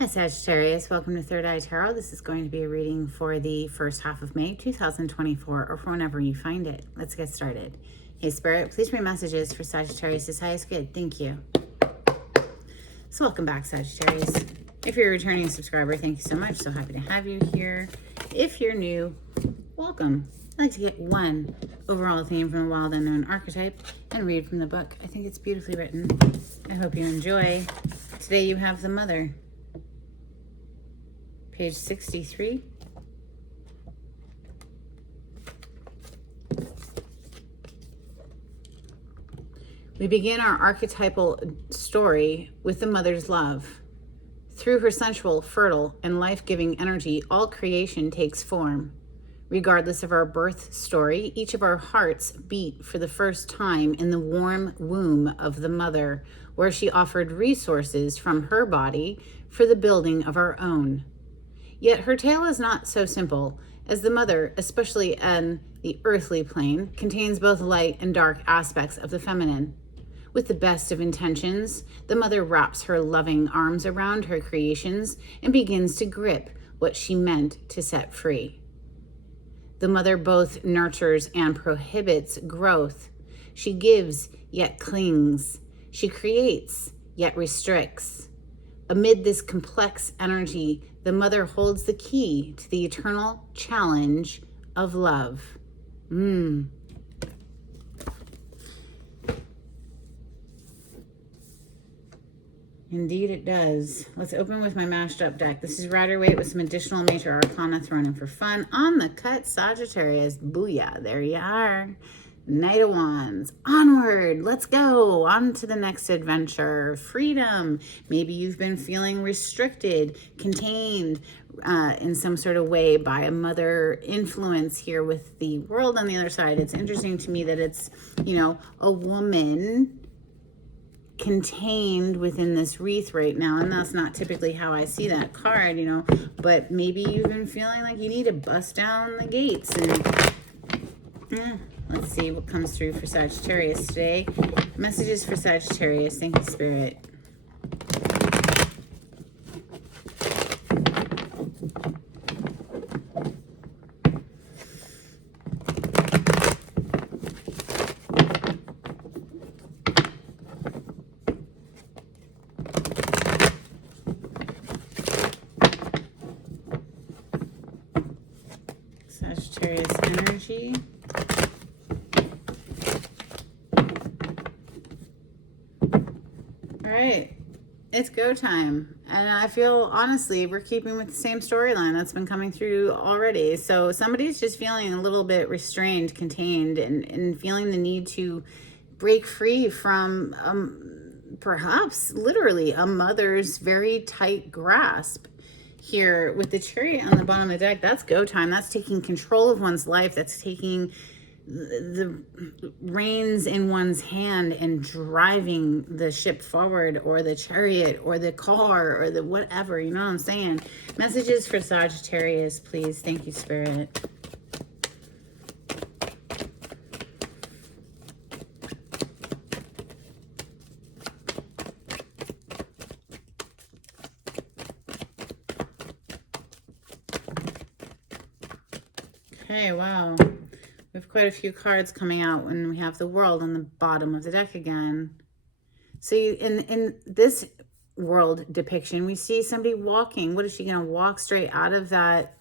Hi Sagittarius, welcome to Third Eye Tarot. This is going to be a reading for the first half of May 2024 or for whenever you find it. Let's get started. Hey Spirit, please bring messages for Sagittarius' highest good. Thank you. So welcome back Sagittarius. If you're a returning subscriber, thank you so much. So happy to have you here. If you're new, welcome. I like to get one overall theme from the Wild Unknown archetype and read from the book. I think it's beautifully written. I hope you enjoy. Today you have the Mother. Page 63. We begin our archetypal story with the mother's love. Through her sensual, fertile, and life-giving energy, all creation takes form. Regardless of our birth story, each of our hearts beat for the first time in the warm womb of the mother, where she offered resources from her body for the building of our own. Yet her tale is not so simple, as the mother, especially on the earthly plane, contains both light and dark aspects of the feminine. With the best of intentions, the mother wraps her loving arms around her creations and begins to grip what she meant to set free. The mother both nurtures and prohibits growth. She gives, yet clings. She creates, yet restricts. Amid this complex energy, the mother holds the key to the eternal challenge of love. Indeed it does. Let's open with my mashed up deck. This is Rider-Waite with some additional major arcana thrown in for fun. On the cut, Sagittarius. Booyah. There you are. Knight of Wands. Onward. Let's go. On to the next adventure. Freedom. Maybe you've been feeling restricted, contained in some sort of way by a mother influence here with the world on the other side. It's interesting to me that it's, a woman contained within this wreath right now, and that's not typically how I see that card, but maybe you've been feeling like you need to bust down the gates. And let's see what comes through for Sagittarius today. Messages for Sagittarius. Thank you, Spirit. Sagittarius energy. All right, it's go time. And I feel, honestly, we're keeping with the same storyline that's been coming through already. So somebody's just feeling a little bit restrained, contained, and feeling the need to break free from perhaps literally a mother's very tight grasp. Here with the Chariot on the bottom of the deck, that's go time. That's taking control of one's life. That's taking the reins in one's hand and driving the ship forward, or the chariot, or the car, or the whatever, you know what I'm saying? Messages for Sagittarius, please. Thank you, Spirit. Okay, wow. We have quite a few cards coming out when we have the World on the bottom of the deck again. So in this world depiction, we see somebody walking. What is she going to walk straight out of that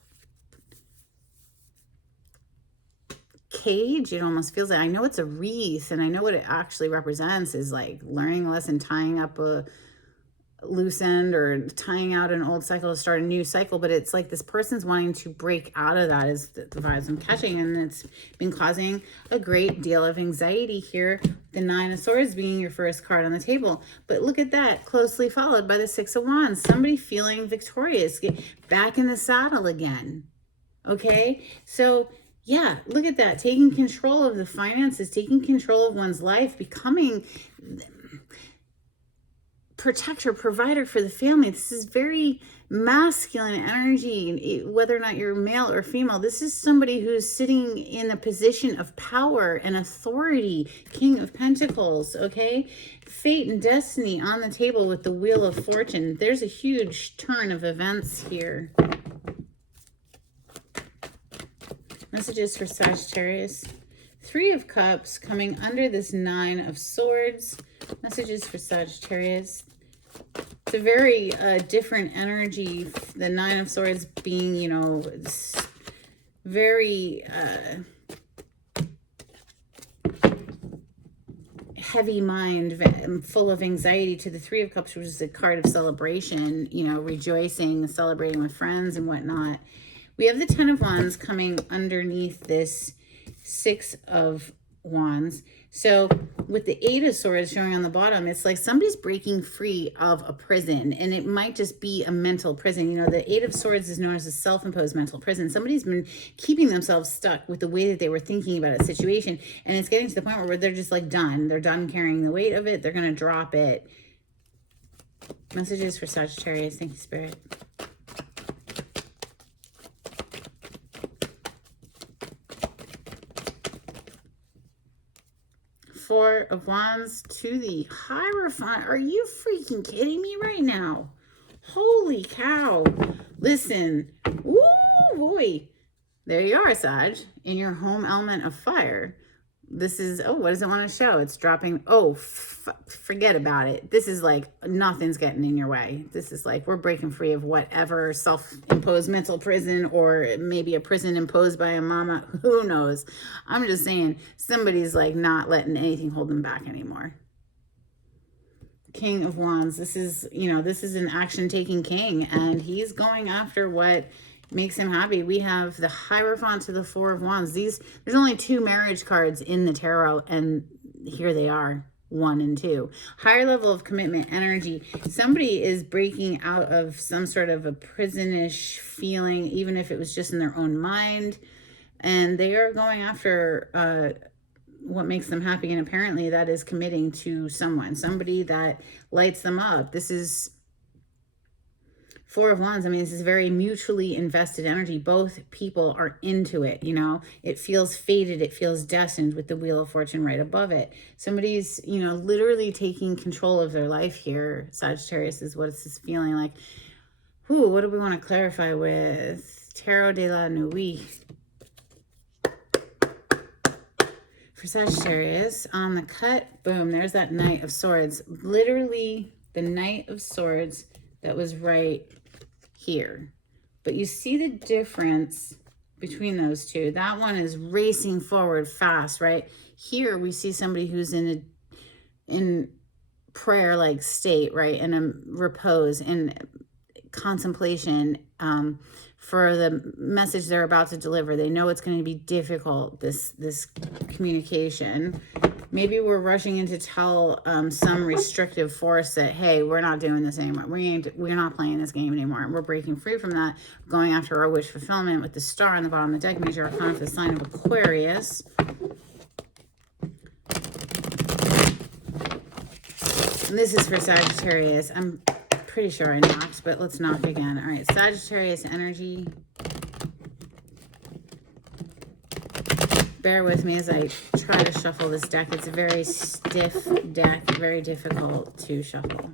cage? It almost feels like, I know it's a wreath, and I know what it actually represents is like learning a lesson, tying up a loose end, or tying out an old cycle to start a new cycle. But it's like this person's wanting to break out of that is the vibes I'm catching, and it's been causing a great deal of anxiety here, the Nine of Swords being your first card on the table. But look at that, closely followed by the Six of Wands. Somebody feeling victorious, get back in the saddle again. Okay, so yeah, look at that, taking control of the finances, taking control of one's life, becoming protector, provider for the family. This is very masculine energy, whether or not you're male or female. This is somebody who's sitting in a position of power and authority. King of Pentacles, okay? Fate and destiny on the table with the Wheel of Fortune. There's a huge turn of events here. Messages for Sagittarius. Three of Cups coming under this Nine of Swords. Messages for Sagittarius. It's a very different energy. The Nine of Swords being, you know, very heavy mind, full of anxiety, to the Three of Cups, which is a card of celebration, you know, rejoicing, celebrating with friends and whatnot. We have the Ten of Wands coming underneath this Six of Wands. So with the Eight of Swords showing on the bottom, it's like somebody's breaking free of a prison, and it might just be a mental prison. You know, the Eight of Swords is known as a self-imposed mental prison. Somebody's been keeping themselves stuck with the way that they were thinking about a situation, and it's getting to the point where they're just like done. They're done carrying the weight of it. They're going to drop it. Messages for Sagittarius. Thank you, Spirit. Four of Wands to the Hierophant. Are you freaking kidding me right now? Holy cow. Listen. Woo boy. There you are, Sag, in your home element of fire. This is, oh, what does it want to show? It's dropping. Oh, forget about it. This is like nothing's getting in your way. This is like we're breaking free of whatever self-imposed mental prison, or maybe a prison imposed by a mama. Who knows? I'm just saying somebody's like not letting anything hold them back anymore. King of Wands. This is, you know, this is an action-taking king, and he's going after what makes him happy. We have the Hierophant to the Four of Wands. There's only two marriage cards in the tarot, and here they are, 1 and 2. Higher level of commitment energy. Somebody is breaking out of some sort of a prisonish feeling, even if it was just in their own mind, and they are going after what makes them happy, and apparently that is committing to someone, somebody that lights them up. This is Four of Wands. I mean, this is very mutually invested energy. Both people are into it, you know. It feels fated. It feels destined with the Wheel of Fortune right above it. Somebody's, you know, literally taking control of their life here. Sagittarius is what it's feeling like. Ooh, what do we want to clarify with Tarot de la Nuit? For Sagittarius, on the cut, boom, there's that Knight of Swords. Literally the Knight of Swords that was right here. But you see the difference between those two. That one is racing forward fast, right? Here we see somebody who's in prayer-like state, right? In a repose, in contemplation for the message they're about to deliver. They know it's going to be difficult, this communication. Maybe we're rushing in to tell some restrictive force that, hey, we're not doing this anymore. We're not playing this game anymore. We're breaking free from that, going after our wish fulfillment with the star on the bottom of the deck. Major Arcana for the sign of Aquarius. And this is for Sagittarius. I'm pretty sure I knocked, but let's knock again. All right, Sagittarius energy. Bear with me as I try to shuffle this deck. It's a very stiff deck, very difficult to shuffle.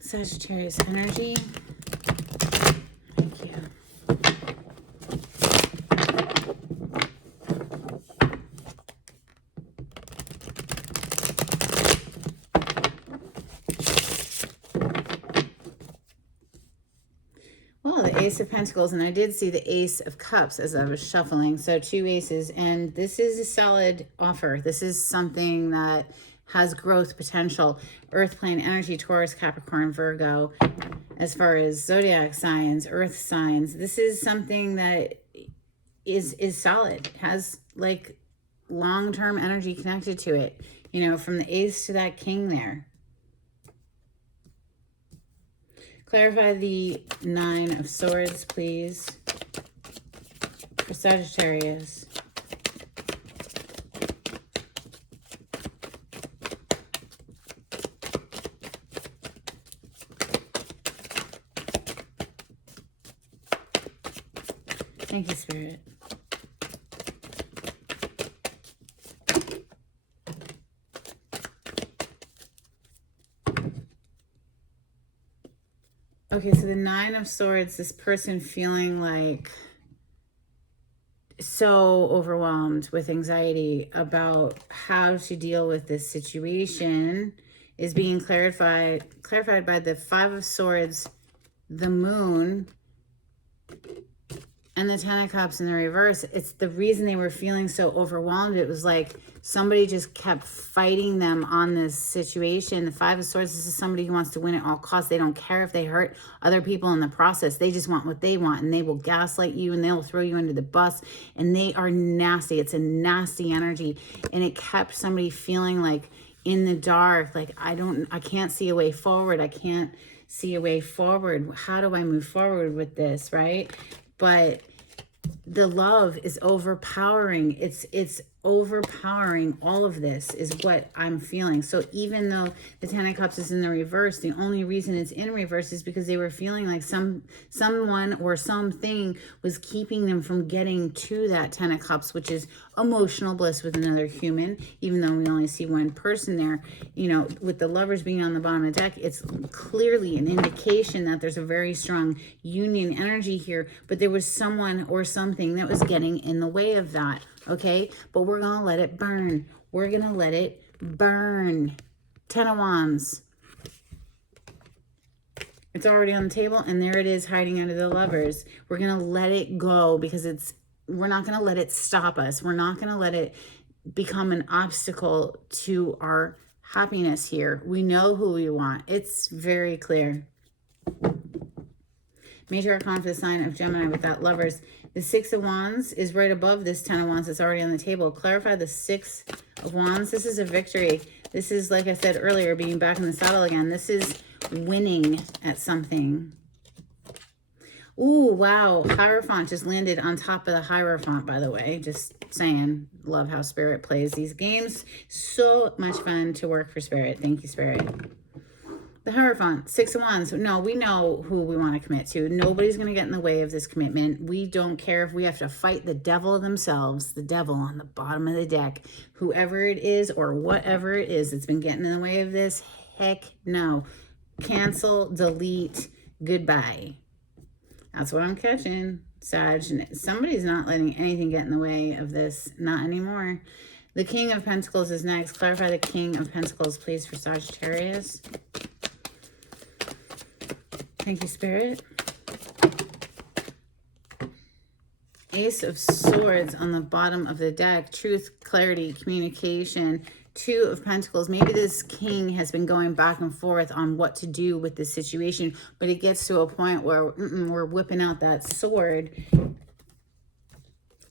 Sagittarius energy. Thank you. Well, the Ace of Pentacles, and I did see the Ace of Cups as I was shuffling. So 2 aces, and this is a solid offer. This is something that has growth potential. Earth plane energy, Taurus, Capricorn, Virgo. As far as zodiac signs, earth signs, this is something that is solid. It has like long-term energy connected to it. You know, from the Ace to that King there. Clarify the Nine of Swords, please. Sagittarius. Thank you, Spirit. Okay, so the Nine of Swords, this person feeling like so overwhelmed with anxiety about how to deal with this situation is being clarified by the Five of Swords, the Moon, and the Ten of Cups in the reverse. It's the reason they were feeling so overwhelmed. It was like somebody just kept fighting them on this situation. The Five of Swords, this is somebody who wants to win at all costs. They don't care if they hurt other people in the process. They just want what they want, and they will gaslight you, and they'll throw you under the bus, and they are nasty. It's a nasty energy, and it kept somebody feeling like in the dark, like I can't see a way forward. I can't see a way forward. How do I move forward with this, right? But the love is overpowering. It's overpowering. All of this is what I'm feeling. So even though the Ten of Cups is in the reverse, the only reason it's in reverse is because they were feeling like someone or something was keeping them from getting to that Ten of Cups, which is emotional bliss with another human, even though we only see one person there. You know, with the Lovers being on the bottom of the deck, it's clearly an indication that there's a very strong union energy here, but there was someone or something that was getting in the way of that. Okay, but we're going to let it burn. We're going to let it burn. Ten of Wands. It's already on the table, and there it is hiding under the Lovers. We're going to let it go because we're not going to let it stop us. We're not going to let it become an obstacle to our happiness here. We know who we want. It's very clear. Major Arcana for the sign of Gemini with that Lovers. The Six of Wands is right above this Ten of Wands that's already on the table. Clarify the Six of Wands. This is a victory. This is, like I said earlier, being back in the saddle again. This is winning at something. Ooh, wow. Hierophant just landed on top of the Hierophant, by the way. Just saying. Love how Spirit plays these games. So much fun to work for Spirit. Thank you, Spirit. The Hierophant, Six of Wands. No, we know who we want to commit to. Nobody's going to get in the way of this commitment. We don't care if we have to fight the devil themselves, the devil on the bottom of the deck, whoever it is or whatever it is that's been getting in the way of this. Heck no. Cancel, delete, goodbye. That's what I'm catching, Sag. Somebody's not letting anything get in the way of this. Not anymore. The King of Pentacles is next. Clarify the King of Pentacles, please, for Sagittarius. Thank you, Spirit. Ace of Swords on the bottom of the deck. Truth, clarity, communication. Two of Pentacles. Maybe this king has been going back and forth on what to do with this situation, but it gets to a point where we're whipping out that sword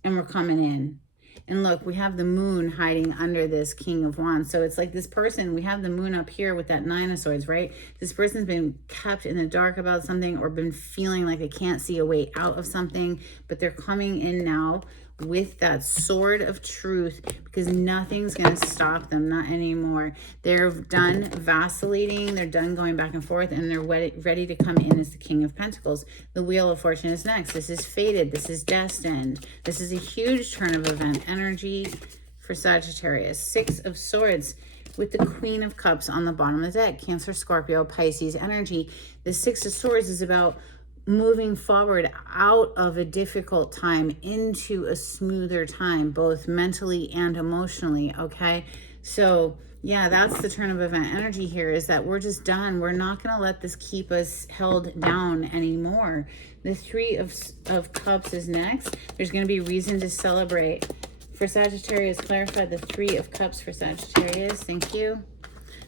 and we're coming in. And look, we have the Moon hiding under this King of Wands. So it's like this person, we have the Moon up here with that Nine of Swords, right? This person's been kept in the dark about something or been feeling like they can't see a way out of something, but they're coming in now with that sword of truth because nothing's going to stop them, not anymore. They're done vacillating, they're done going back and forth, and they're ready to come in as the King of Pentacles. The Wheel of Fortune is next. This is fated, this is destined. This is a huge turn of event energy for Sagittarius. Six of Swords with the Queen of Cups on the bottom of the deck. Cancer, Scorpio, Pisces energy. The Six of Swords is about moving forward out of a difficult time into a smoother time, both mentally and emotionally, okay? So yeah, that's the turn of event energy here, is that we're just done. We're not going to let this keep us held down anymore. The Three of Cups is next. There's going to be reason to celebrate. For Sagittarius, clarify the Three of Cups for Sagittarius. Thank you.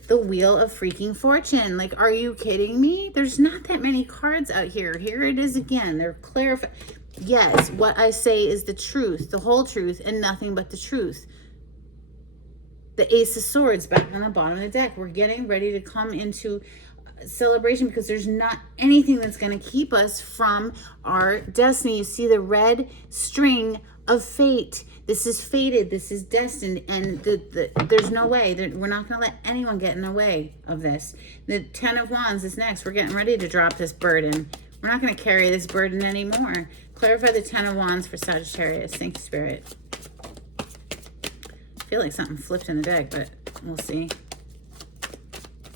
The Wheel of freaking Fortune. Like, are you kidding me? There's not that many cards out here. Here it is again. They're clarifying. Yes, what I say is the truth, the whole truth, and nothing but the truth. The Ace of Swords back on the bottom of the deck. We're getting ready to come into celebration, because there's not anything that's going to keep us from our destiny. You see the red string of fate. This is fated. This is destined. And there's no way that we're not going to let anyone get in the way of this. The 10 of Wands is next. We're getting ready to drop this burden. We're not going to carry this burden anymore. Clarify the 10 of Wands for Sagittarius. Thank you, Spirit. I feel like something flipped in the deck, but we'll see.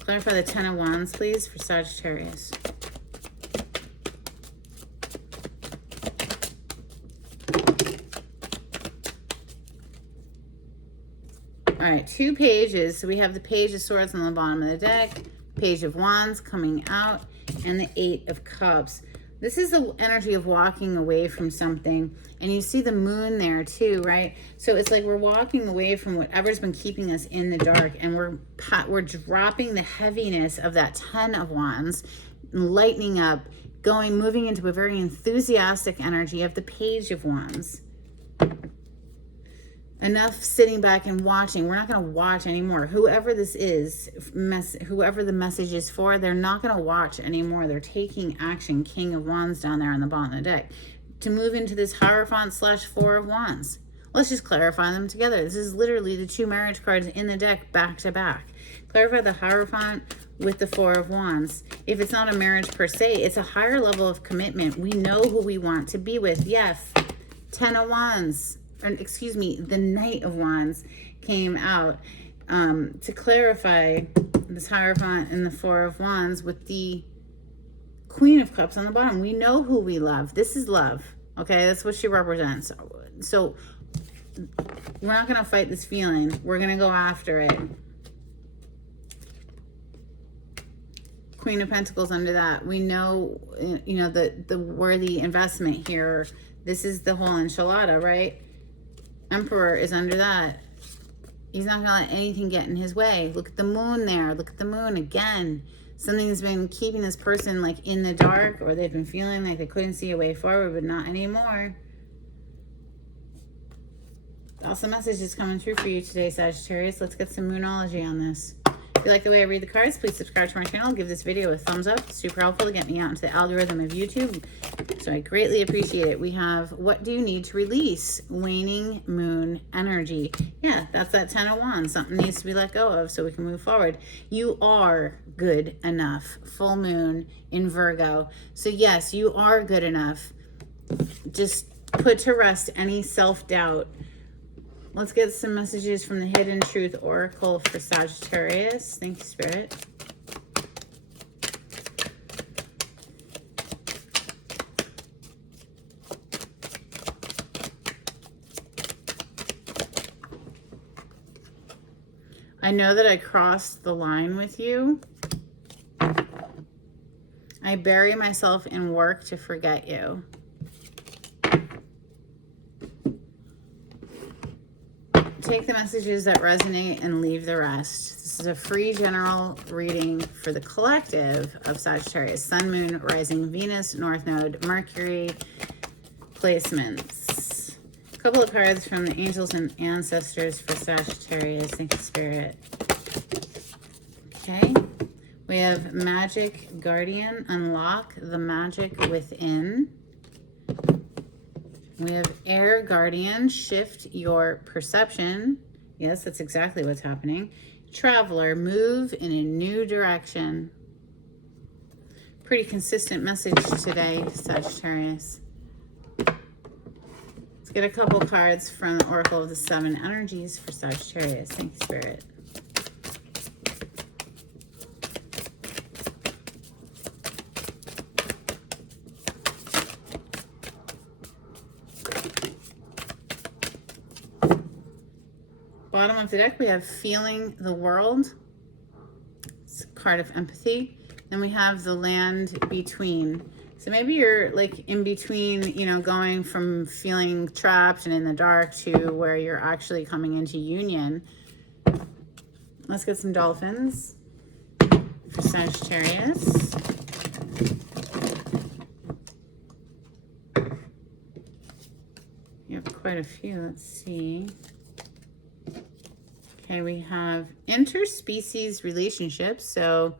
Clarify the 10 of Wands, please, for Sagittarius. All right, 2 pages. So we have the Page of Swords on the bottom of the deck, Page of Wands coming out, and the 8 of Cups. This is the energy of walking away from something. And you see the moon there too, right? So it's like we're walking away from whatever's been keeping us in the dark, and we're dropping the heaviness of that 10 of Wands, lightening up, moving into a very enthusiastic energy of the Page of Wands. Enough sitting back and watching. We're not going to watch anymore. Whoever this is, whoever the message is for, they're not going to watch anymore. They're taking action. King of Wands down there on the bottom of the deck. To move into this Hierophant / 4 of Wands. Let's just clarify them together. This is literally the 2 marriage cards in the deck back to back. Clarify the Hierophant with the 4 of Wands. If it's not a marriage per se, it's a higher level of commitment. We know who we want to be with. Yes. 10 of Wands. Or, excuse me, the Knight of Wands came out to clarify this Hierophant and the 4 of Wands with the Queen of Cups on the bottom. We know who we love. This is love. Okay, that's what she represents. So we're not going to fight this feeling. We're going to go after it. Queen of Pentacles under that. We know, you know, the worthy investment here. This is the whole enchilada, right? Emperor is under that. He's not going to let anything get in his way. Look at the moon there. Look at the moon again. Something's been keeping this person like in the dark, or they've been feeling like they couldn't see a way forward, but not anymore. Also, message is coming through for you today, Sagittarius. Let's get some moonology on this. If you like the way I read the cards, please subscribe to my channel. Give this video a thumbs up. It's super helpful to get me out into the algorithm of YouTube. So I greatly appreciate it. We have, what do you need to release? Waning moon energy. Yeah, that's that 10 of Wands. Something needs to be let go of so we can move forward. You are good enough. Full moon in Virgo. So yes, you are good enough. Just put to rest any self-doubt. Let's get some messages from the Hidden Truth Oracle for Sagittarius. Thank you, Spirit. I know that I crossed the line with you. I bury myself in work to forget you. Take the messages that resonate and leave the rest. This is a free general reading for the collective of Sagittarius. Sun, Moon, Rising, Venus, North Node, Mercury placements. A couple of cards from the Angels and Ancestors for Sagittarius. Thank you, Spirit. Okay. We have Magic Guardian. Unlock the magic within. We have Air Guardian, shift your perception. Yes, that's exactly what's happening. Traveler, move in a new direction. Pretty consistent message today, Sagittarius. Let's get a couple cards from the Oracle of the 7 Energies for Sagittarius. Thank you, Spirit. Bottom of the deck, we have Feeling the World. It's a card of empathy. Then we have the Land Between. So maybe you're like in between, you know, going from feeling trapped and in the dark to where you're actually coming into union. Let's get some dolphins for Sagittarius. You have quite a few. Let's see. Okay, we have interspecies relationships. So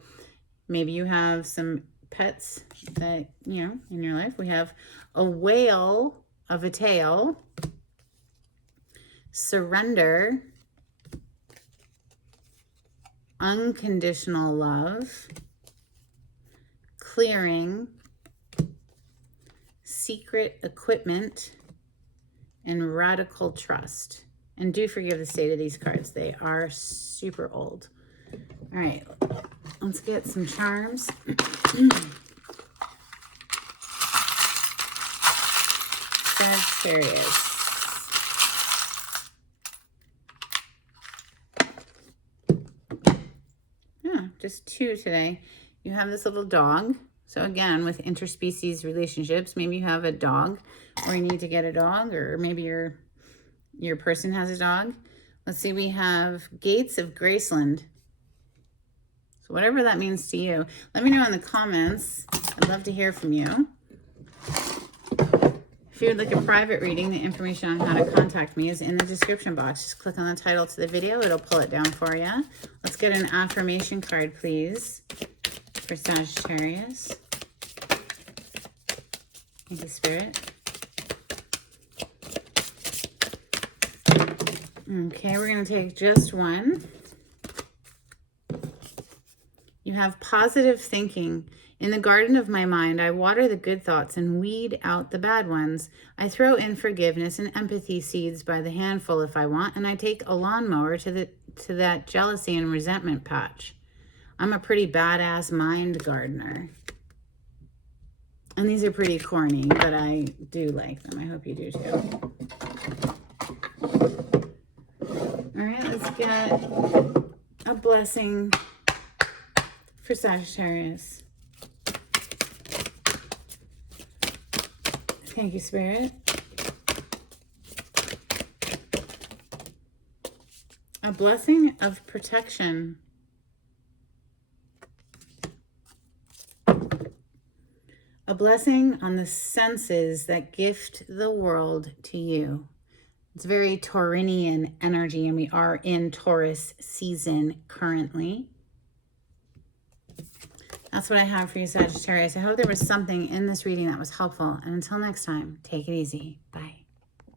Maybe you have some pets that, you know, in your life. We have a whale of a tail, surrender, unconditional love, clearing, secret equipment, and radical trust. And do forgive the state of these cards. They are super old. All right, let's get some charms. Sagittarius. Yeah, just 2 today. You have this little dog. So again, with interspecies relationships, maybe you have a dog or you need to get a dog, or maybe your person has a dog. Let's see, we have Gates of Graceland. So whatever that means to you, let me know in the comments. I'd love to hear from you. If you would like a private reading, the information on how to contact me is in the description box. Just click on the title to the video. It'll pull it down for you. Let's get an affirmation card, please, for Sagittarius. Thank you, Spirit. Okay, we're going to take just one. You have positive thinking. In the garden of my mind, I water the good thoughts and weed out the bad ones. I throw in forgiveness and empathy seeds by the handful if I want, and I take a lawnmower to that jealousy and resentment patch. I'm a pretty badass mind gardener. And these are pretty corny, but I do like them. I hope you do too. All right, let's get a blessing for Sagittarius. Thank you, Spirit. A blessing of protection. A blessing on the senses that gift the world to you. It's very Taurinian energy, and we are in Taurus season currently. That's what I have for you, Sagittarius. I hope there was something in this reading that was helpful. And until next time, take it easy. Bye.